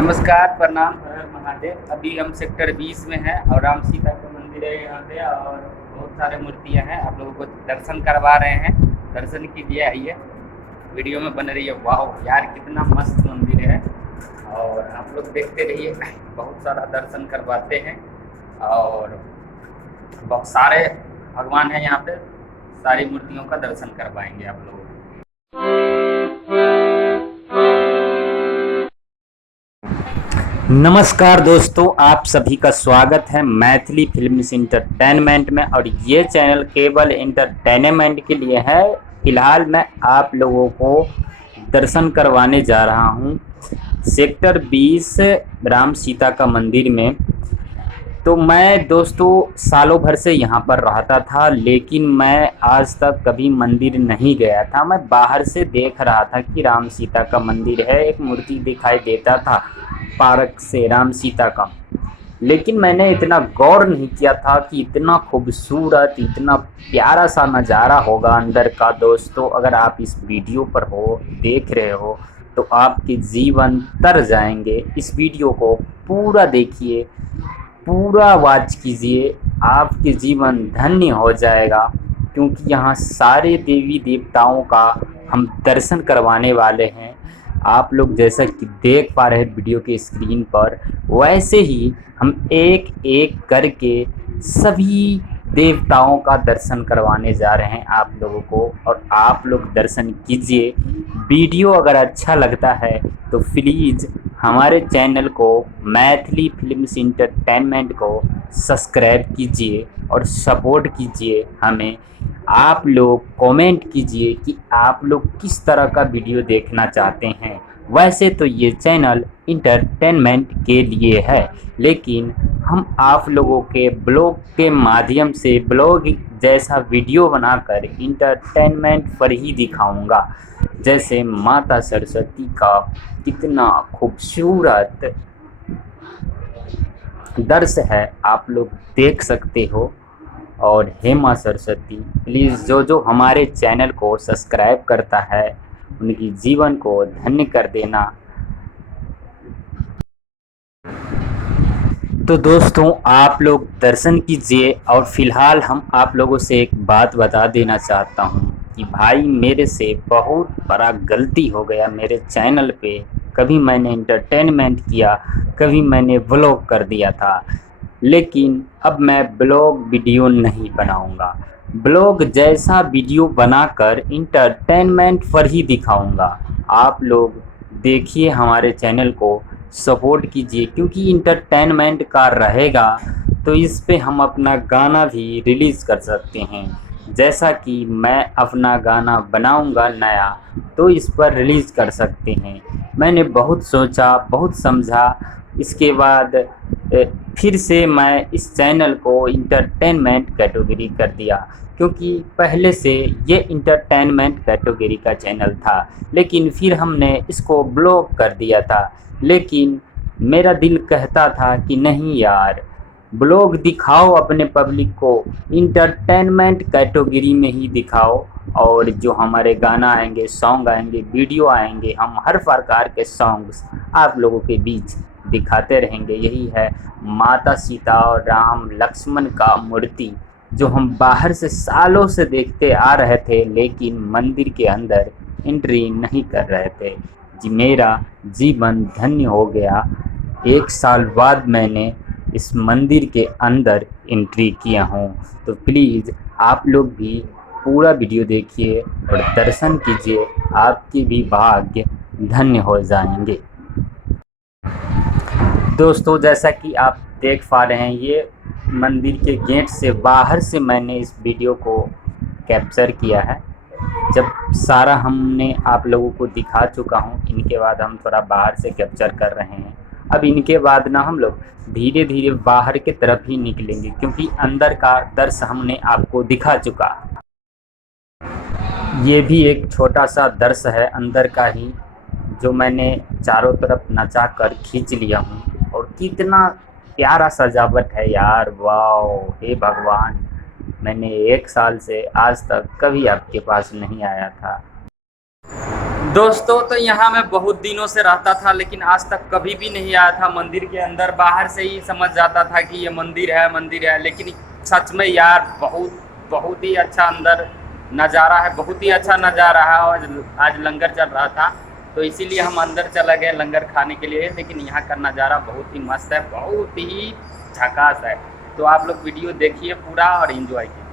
नमस्कार, प्रणाम, हर हर महादेव। अभी हम सेक्टर 20 में हैं और राम सीता का मंदिर है यहाँ पे और बहुत सारे मूर्तियाँ हैं। आप लोगों को दर्शन करवा रहे हैं, दर्शन कीजिए, आइए, वीडियो में बने रहिए। वाह यार, कितना मस्त मंदिर है और आप लोग देखते रहिए। बहुत सारा दर्शन करवाते हैं और बहुत सारे भगवान हैं यहाँ पे, सारी मूर्तियों का दर्शन करवाएंगे आप लोगों को। नमस्कार दोस्तों, आप सभी का स्वागत है मैथिली फिल्म्स इंटरटेनमेंट में। और ये चैनल केवल इंटरटेनमेंट के लिए है। फिलहाल मैं आप लोगों को दर्शन करवाने जा रहा हूँ सेक्टर 20 राम सीता का मंदिर में। तो मैं दोस्तों सालों भर से यहाँ पर रहता था, लेकिन मैं आज तक कभी मंदिर नहीं गया था। मैं बाहर से देख रहा था कि राम सीता का मंदिर है, एक मूर्ति दिखाई देता था पार्क से राम सीता का, लेकिन मैंने इतना गौर नहीं किया था कि इतना खूबसूरत, इतना प्यारा सा नज़ारा होगा अंदर का। दोस्तों अगर आप इस वीडियो पर हो, देख रहे हो, तो आपके जीवन तर जाएंगे। इस वीडियो को पूरा देखिए, पूरा वॉच कीजिए, आपके जीवन धन्य हो जाएगा। क्योंकि यहाँ सारे देवी देवताओं का हम दर्शन करवाने वाले हैं। आप लोग जैसा कि देख पा रहे हैं वीडियो के स्क्रीन पर, वैसे ही हम एक एक करके सभी देवताओं का दर्शन करवाने जा रहे हैं आप लोगों को। और आप लोग दर्शन कीजिए। वीडियो अगर अच्छा लगता है तो प्लीज़ हमारे चैनल को, मैथिली फिल्म्स इंटरटेनमेंट को सब्सक्राइब कीजिए और सपोर्ट कीजिए हमें। आप लोग कमेंट कीजिए कि आप लोग किस तरह का वीडियो देखना चाहते हैं। वैसे तो ये चैनल इंटरटेनमेंट के लिए है, लेकिन हम आप लोगों के ब्लॉग के माध्यम से ब्लॉग जैसा वीडियो बनाकर इंटरटेनमेंट पर ही दिखाऊंगा। जैसे माता सरस्वती का कितना खूबसूरत दर्श है, आप लोग देख सकते हो। और हे माँ सरस्वती, प्लीज़ जो जो हमारे चैनल को सब्सक्राइब करता है उनकी जीवन को धन्य कर देना। तो दोस्तों आप लोग दर्शन कीजिए। और फिलहाल हम आप लोगों से एक बात बता देना चाहता हूँ कि भाई मेरे से बहुत बड़ा गलती हो गया मेरे चैनल पे। कभी मैंने इंटरटेनमेंट किया, कभी मैंने व्लॉग कर दिया था, लेकिन अब मैं ब्लॉग वीडियो नहीं बनाऊंगा। ब्लॉग जैसा वीडियो बनाकर इंटरटेनमेंट पर ही दिखाऊंगा। आप लोग देखिए, हमारे चैनल को सपोर्ट कीजिए, क्योंकि इंटरटेनमेंट का रहेगा तो इस पे हम अपना गाना भी रिलीज़ कर सकते हैं। जैसा कि मैं अपना गाना बनाऊंगा नया, तो इस पर रिलीज़ कर सकते हैं। मैंने बहुत सोचा, बहुत समझा, इसके बाद फिर से मैं इस चैनल को इंटरटेनमेंट कैटेगरी कर दिया। क्योंकि पहले से ये इंटरटेनमेंट कैटेगरी का चैनल था, लेकिन फिर हमने इसको ब्लॉक कर दिया था। लेकिन मेरा दिल कहता था कि नहीं यार, ब्लॉग दिखाओ अपने पब्लिक को, इंटरटेनमेंट कैटेगरी में ही दिखाओ। और जो हमारे गाना आएंगे, सॉन्ग आएंगे, वीडियो आएंगे, हम हर प्रकार के सॉन्ग्स आप लोगों के बीच दिखाते रहेंगे। यही है माता सीता और राम लक्ष्मण का मूर्ति, जो हम बाहर से सालों से देखते आ रहे थे, लेकिन मंदिर के अंदर एंट्री नहीं कर रहे थे। जी मेरा जीवन धन्य हो गया। 1 साल बाद मैंने इस मंदिर के अंदर एंट्री किया हूँ। तो प्लीज़ आप लोग भी पूरा वीडियो देखिए और दर्शन कीजिए, आपके भी भाग्य धन्य हो जाएंगे। दोस्तों जैसा कि आप देख पा रहे हैं, ये मंदिर के गेट से बाहर से मैंने इस वीडियो को कैप्चर किया है। जब सारा हमने आप लोगों को दिखा चुका हूँ, इनके बाद हम थोड़ा बाहर से कैप्चर कर रहे हैं। अब इनके बाद ना हम लोग धीरे धीरे बाहर की तरफ ही निकलेंगे, क्योंकि अंदर का दृश्य हमने आपको दिखा चुका। ये भी एक छोटा सा दृश्य है अंदर का ही, जो मैंने चारों तरफ नचा कर खींच लिया हूँ। और कितना प्यारा सजावट है यार, वाह हे भगवान, मैंने 1 साल से आज तक कभी आपके पास नहीं आया था। दोस्तों तो यहाँ मैं बहुत दिनों से रहता था, लेकिन आज तक कभी भी नहीं आया था मंदिर के अंदर। बाहर से ही समझ जाता था कि ये मंदिर है, लेकिन सच में यार बहुत बहुत ही अच्छा अंदर नज़ारा है, बहुत ही अच्छा नज़ारा है। और आज लंगर चल रहा था तो इसीलिए हम अंदर चला गए लंगर खाने के लिए। लेकिन यहाँ का नज़ारा बहुत ही मस्त है, बहुत ही झकास है। तो आप लोग वीडियो देखिए पूरा और एंजॉय कीजिए।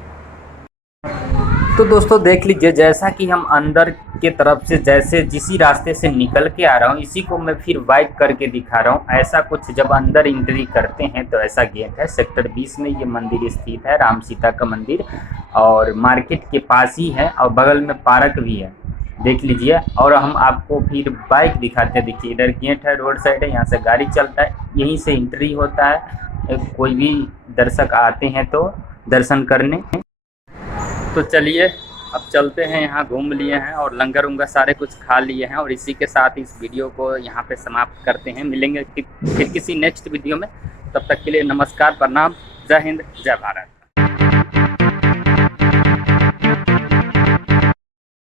तो दोस्तों देख लीजिए, जैसा कि हम अंदर के तरफ से जैसे जिस रास्ते से निकल के आ रहा हूँ, इसी को मैं फिर वाइड करके दिखा रहा हूँ। ऐसा कुछ जब अंदर एंट्री करते हैं तो ऐसा गेट है। सेक्टर 20 में ये मंदिर स्थित है, राम सीता का मंदिर, और मार्केट के पास ही है और बगल में पार्क भी है, देख लीजिए। और हम आपको फिर बाइक दिखाते हैं। देखिए इधर गेट है, रोड साइड है, यहाँ से गाड़ी चलता है, यहीं से एंट्री होता है। कोई भी दर्शक आते हैं तो दर्शन करने। तो चलिए अब चलते हैं, यहाँ घूम लिए हैं और लंगर उंगर सारे कुछ खा लिए हैं। और इसी के साथ इस वीडियो को यहाँ पे समाप्त करते हैं। मिलेंगे फिर किसी नेक्स्ट वीडियो में। तब तक के लिए नमस्कार, प्रणाम, जय हिंद, जय भारत।